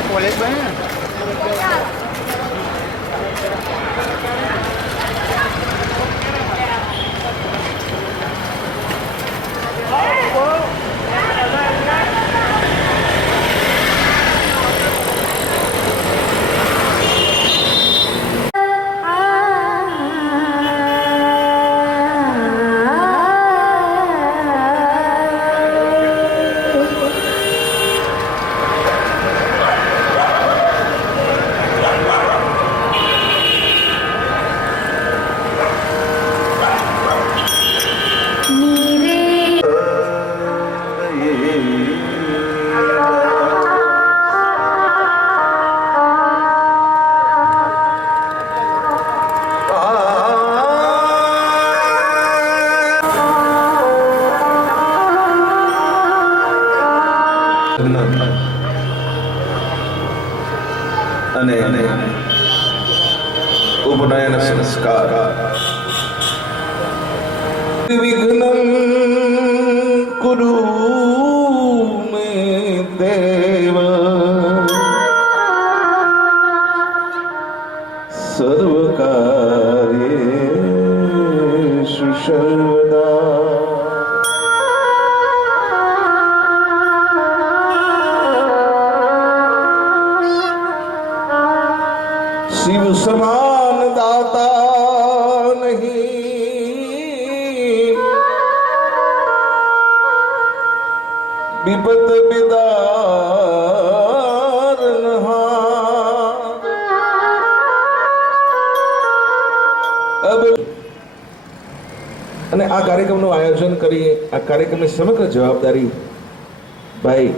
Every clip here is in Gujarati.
કોલેજ બને અને ઉપનયન સંસ્કાર વિઘ્નમ કુરુ મે દેવ સર્વ કાર્યેષુ સર્વદા शिव समान दाता नहीं विपत बिदार अब અને આ કાર્યક્રમનું આયોજન કરી આ કાર્યક્રમની સમગ્ર જવાબદારી ભાઈ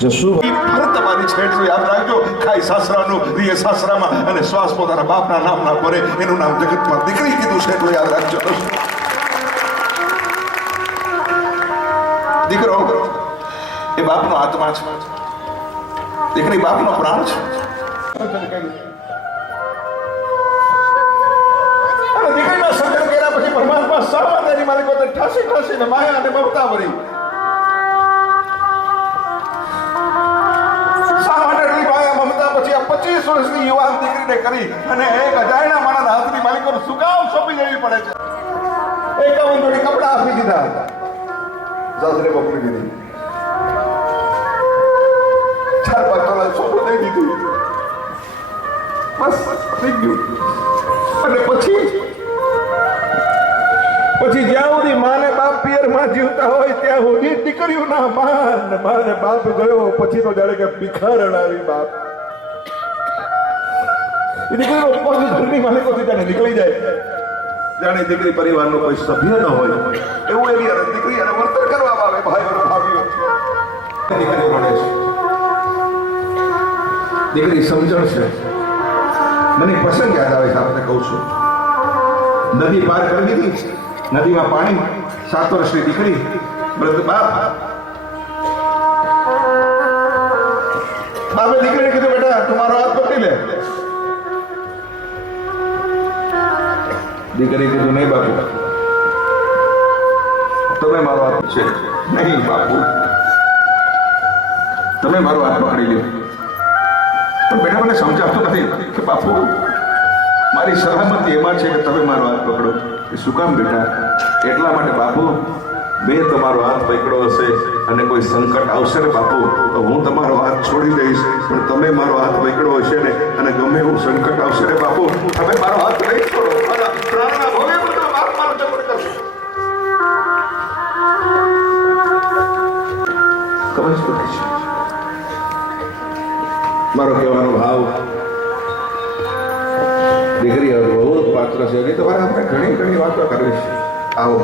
જસુભાઈ તમારી છેડું યાદ રાખજો ખાઈ સાસરાનું રીએ સાસરામાં અને શ્વાસ પોતાના બાપના નામના કરે એનું નામ જગતમાં દીકરી કીધું છે એટલું યાદ રાખજો દીકરો એ બાપનો આત્મા છે દીકરી બાપનો પ્રાણ છે અને દીકરીના સર્જન કર્યા પછી પરમાત્મા સર્વદેની માલિકો ઠાસી ઠાસીને માયા અને મમતા ભરી પછી આ 25 વર્ષની યુવાન દીકરીને કરી અને એક અજાણ્યા માણસના હાથની માલિકોનું સુકામ સોંપી દેવી પડે છે 51 જોડી કપડા આપી દીધા સાસરે મોકલી દીધી 4-5 તોલા સોનું દઈ દીધું બસ થઈ ગયું અને પછી જ્યાં સુધી માને બાપ પિયરમાં જીવતા હોય ત્યાં સુધી દીકરીઓના માને બાપ ગયો પછી તો જાણે કે ભિખારણ આવી બાપ દીકરીનો પગ ઘરની માલિકોથી જાણે નીકળી જાય જાણે દીકરી પરિવારનો કોઈ સભ્ય ન હોય એવું એવી દીકરી અને વર્તન કરવામાં આવે ભાઈઓ ભાભીઓ દીકરીઓ રડે છે દીકરી સમજણ છે મને પ્રસંગ યાદ આવે છે આપણે કહું છું નદી પાર કરી દીધી નદીમાં પાણી 7 વર્ષની દીકરી વૃદ્ધ બાપે દીકરીને કીધું બેટા તું મારો હાથ પકડી લે દીકરી કીધું નહીં બાપુ તમે મારો હાથ છે નહીં બાપુ તમે મારો હાથ પકડી લ્યો પણ બેટા મને સમજાવતું નથી કે બાપુ મારી સલામતી એમાં છે કે તમે મારો હાથ પકડો એ શું કામ બેટા એટલા માટે બાપુ મેં તમારો હાથ પકડ્યો હશે અને કોઈ સંકટ આવશે ને બાપુ તો હું તમારો હાથ છોડી દઈશ પણ તમે મારો હાથ પકડ્યો હશે ને અને ગમે એવું સંકટ આવશે ને બાપુ તમે મારો હાથ નહીં છોડો મારા પ્રાણના ભોગે બધો બાપ મારો ચપટ કરશે ખબર છે મારો કહેવાનો ભાવ દીકરી બહુ પાત્ર છે કે તમારે આપણે ઘણી વાતો કરવી છે આવો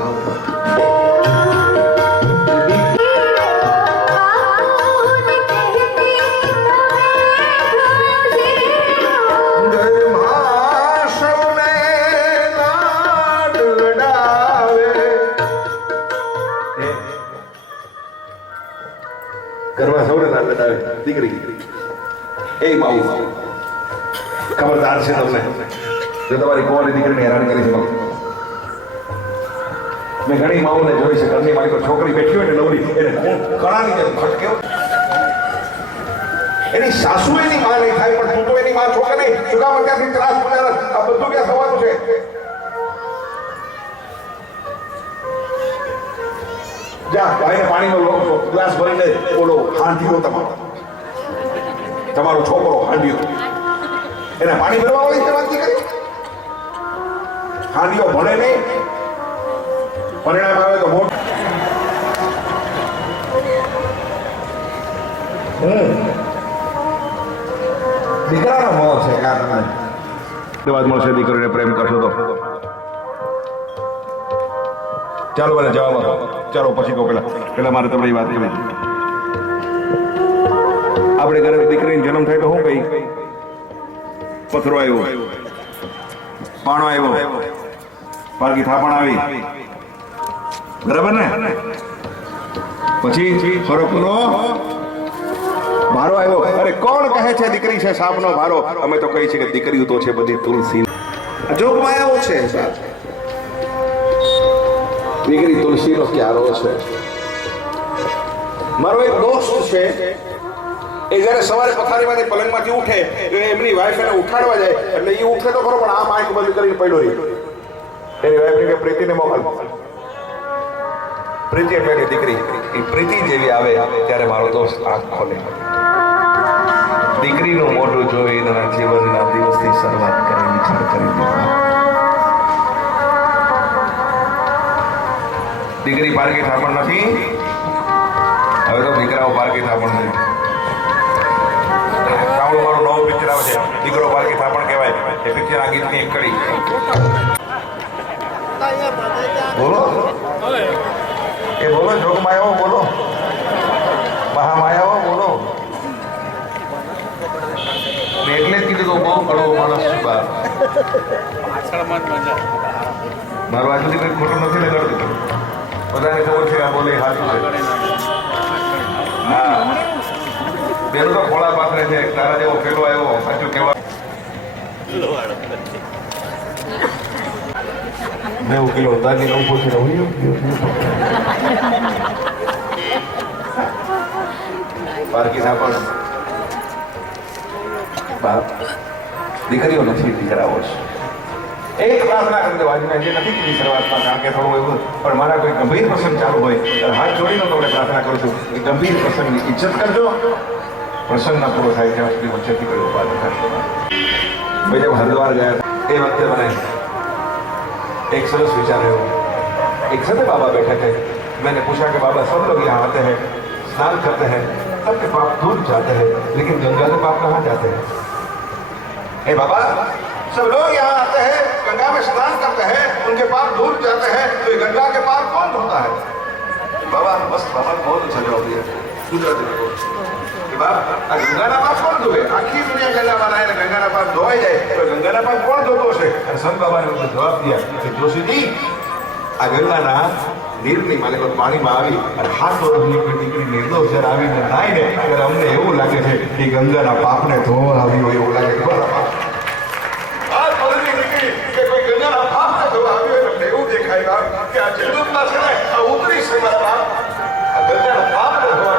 કરવા સૌને લાલ લડાવે દીકરી એ બાઉ ખબરદાર છે તમને જો તમારી કોની દીકરીને હેરાન કરી છે મેં ઘણી માઓને જોઈ છે ઘરની મારી છોકરી બેઠી હોય ને નવરી એને કણાની જેમ ખટક્યો એની સાસુ એની માં નહીં થાય, પણ તું તો એની માં છો કે નહીં? શું કામ અત્યારથી ત્રાસ પડે? આ બધું ક્યાં થવાનું છે? જા ભાઈને પાણીનો ગ્લાસ ભરીને બોલો, હાંડીઓ તમારો છોકરો હાંડીઓ, એને પાણી ભરવા વાળી વાત કરી. હાંડીઓ ભણે નહીં, પરિણામ આવે તો મોટ. દીકરાનો મોહ છે કા તમે વાત મળશે, દીકરીને પ્રેમ કરશો તો ચાલો મને જવાબ આપો. ચાલો પછી કહો, પેલા મારે તમને એ વાત કરી. આપણે ઘરે દીકરીનો જન્મ થાય તો શું કઈ? પથરો આવ્યો, પાણો આવ્યો, પારકી થાપણ આવી, બરાબર ને? પછી ફરકનો ભારો આવ્યો. અરે કોણ કહે છે દીકરી છે સાપનો ભારો? અમે તો કહીએ છીએ કે દીકરીઓ તો છે બધી તુલસી. જોગમાં આવો છે દીકરી તુલસીનો ક્યારો છે. મારો એક દોસ્ત છે, એ જયારે સવારે પથારીમાંથી પલંગમાંથી ઉઠે તો એમની વાઈફ એને ઉઠાડવા જાય, એટલે એ ઉઠે તો ખરો, પણ આ આંખ બંધ કરીને પડ્યો રહી. એની વાઈફ કે પ્રીતિને મોકલ. પ્રીતિ એટલે એની દીકરી. એ પ્રીતિ જેવી આવે ત્યારે મારો દોસ્ત આંખ ખોલે. દીકરીનું મોઢું જોઈ એના જીવનના દિવસથી શરૂઆત કરી વિચાર કરી દીધો. દીકરી પારકી થાપણ નથી, હવે તો દીકરાઓ પારકી થાપણ છે. કાવડું મારું નવું પિક્ચર આવે છે, દીકરો પારકી થાપણ કહેવાય. એ પિક્ચર આ ગીતની એક કડી. બોલો એ બોલો, જોગમાં આવ્યો બોલો, મહામાયાઓ બોલો. એટલે જ કીધું તો બહુ કડવો માણસ છું બાર. મારું આ સુધી કંઈ ખોટું નથી લગાડતું. બધાને ખબર છે આ બોલે સાચું છે. હા, બેનો તો ખોળા પાથરે છે. તારા જેવો પેલો આવ્યો સાચું કહેવા. મેં ઉકેલો દાદી નવું પૂછી રહ્યું. પારકી થાપણ બાપ દીકરીઓ નથી, દીકરાઓ છે. એક પ્રાર્થના કરી દો આજના, જે નથી કીધી શરૂઆતમાં, કારણ કે થોડું એવું, પણ મારા કોઈ ગંભીર પ્રસંગ ચાલુ હોય ત્યારે હાથ જોડીને તમને પ્રાર્થના કરું છું કે ગંભીર પ્રસંગની ઇજ્જત કરજો. પ્રસંગ ના પૂરો થાય ત્યાં સુધી વચ્ચેથી કોઈ ઉપાદ કરશો. મેં જब હરિદ્वार ગયા એ વખતે મને एक सरस विचार है. एक सत्य बाबा बैठे थे. मैंने पूछा कि बाबा सब लोग यहाँ आते हैं, स्नान करते हैं, सबके पाप धुल जाते हैं, लेकिन गंगा के पाप कहाँ जाते हैं? हे बाबा, सब लोग यहाँ आते हैं, गंगा में स्नान करते हैं, उनके पाप धुल जाते हैं, तो ये गंगा के पाप कौन धोता है? बाबा बस बाबा बहुत अच्छा जवाब दिया. गुजराती में कि बाप આ ગંગાના પાપ કોણ ધોવે? આખી દુનિયા ગંગામાં રહે ને ગંગાના પાપ ધોવાઈ જાય તો ગંગાના પાપ કોણ ધોતો હશે? અને સંત બાબાને જવાબ દિયા કે જોશીજી, આ ગંગાના નીરની માલિકો પાણીમાં આવી અને 7 વર્ષની કોઈ દીકરી નિર્દોષ જ્યારે આવીને નાય ને ત્યારે અમને એવું લાગે છે કે ગંગાના પાપને ધોવા આવી હોય એવું લાગે. આ પરની દીકરી કે કોઈ ગંગાના પાપને ધોવા આવી હોય તમને એવું દેખાય બાપ કે આ જગતમાં છે ને આ ઉતરી છે મારા બાપ, આ ગંગાના પાપને ધોવા.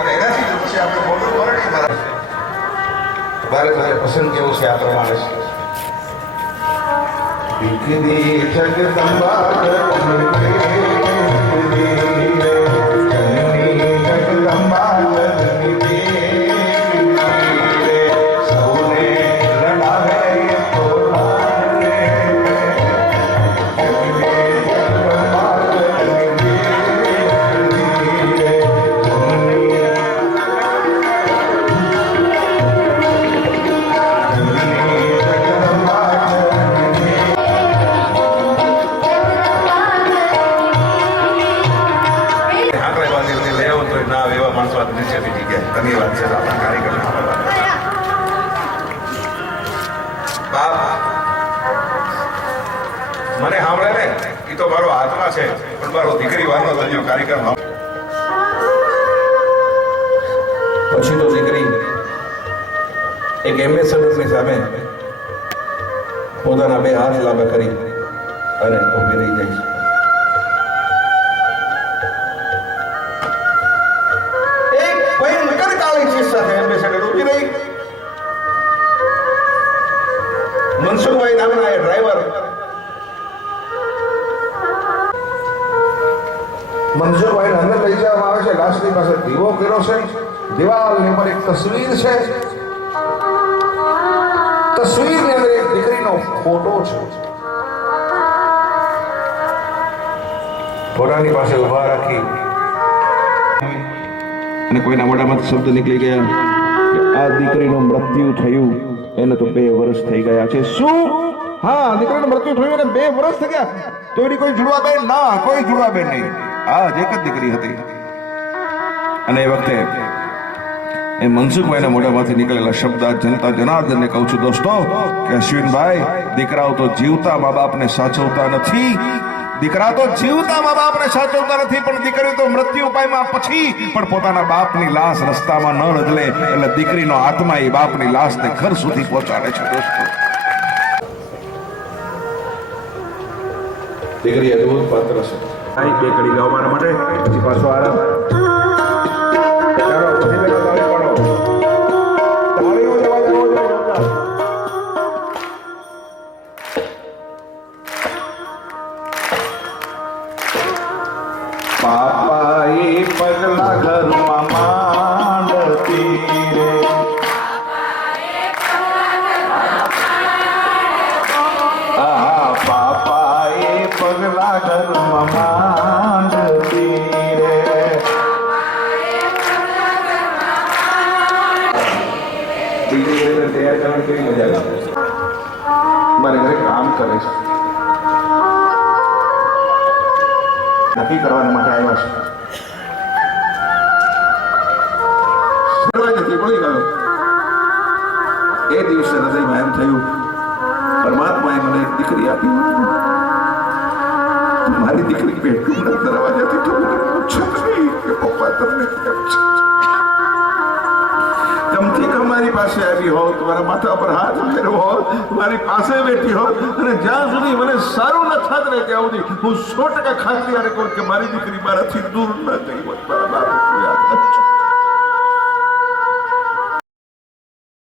અને એનાથી જો પછી આપણે મોટું પરણી મારે પસંદ કેવું છે આ પ્રમાણે છે. દીકરી જગદંબા ધન્યવાદ છે આપણા કાર્યક્રમ. બાપ મને સાંભળે ને એ તો મારો આત્મા છે, પણ મારો દીકરી વાનો ધન્યો કાર્યક્રમ. પછી તો દીકરી એક એમ્બેસેડરની સામે પોતાના 2 હાથ લાંબા કરી અને ઊભી રહી જાય છે. સાથે એમ્બેસેડર ઊભી રહી લાશની પાસે દીવો કર્યો છે. દિવાલની ઉપર એક તસવીર છે. તસવીરની અંદર એક દીકરીનો ફોટો છે. ફોટાની પાસે ઉભા રાખી અને કોઈના મોઢામાંથી શબ્દ નીકળી ગયા કે આ દીકરીનું મૃત્યુ થયું એને તો 2 વર્ષ થઈ ગયા છે. શું? હા, દીકરીનું મૃત્યુ થયું અને 2 વર્ષ થઈ ગયા. તો એની કોઈ જુડવાબેન? ના, કોઈ જુડવાબેન નહીં. આ જ એક જ દીકરી હતી. અને એ વખતે એ મનસુખભાઈના મોઢામાંથી નીકળેલા શબ્દ જનતા જનાર્દનને કહું છું દોસ્તો કે અશ્વિનભાઈ, દીકરાઓ તો જીવતા મા બાપને સાચવતા નથી. દીકરા તો જીવતા મા બાપને સાચવતા નથી, પણ દીકરી તો મૃત્યુ પામ્યા પછી પણ પોતાના બાપની લાશ રસ્તામાં ન રજલે એટલે દીકરીનો આત્મા એ બાપની લાશને ઘર સુધી પહોંચાડે છે. દોસ્તો, દીકરી અદભુત પાત્ર છે. બે કડી ગાઓ મારા માટે, પછી પાછો આરામ. ચાલો, પછી પેલા તાળી પાડો. તાળીઓ જવા દેવો જોઈએ. પાપાએ પગલા ઘરમાં માંડતી રે. પાપાએ પગલા ઘરમાં માંડતી રે. દીકરીને તૈયાર કરવાની કેવી મજા આવે. મારે ઘરે કામ કરે છે. નક્કી કરવાના માટે આવ્યા છે. નથી પડી ગયો. એ દિવસે હૃદયમાં એમ થયું પરમાત્માએ મને એક દીકરી આપી. મારી દીકરી બેડરૂમના દરવાજાથી તો મને પૂછ્યું નહીં કે પપ્પા તમને કેમ છે. કમથી કમ મારી પાસે આવી હોત, મારા માથા પર હાથ ફેરવો હોત, મારી પાસે બેઠી હોત અને જ્યાં સુધી મને સારું ન થાત ને ત્યાં સુધી હું 100% ખાતરી આને કહું કે મારી દીકરી મારાથી દૂર ન ગઈ હોત. મારા બાપ યાદ રાખજો.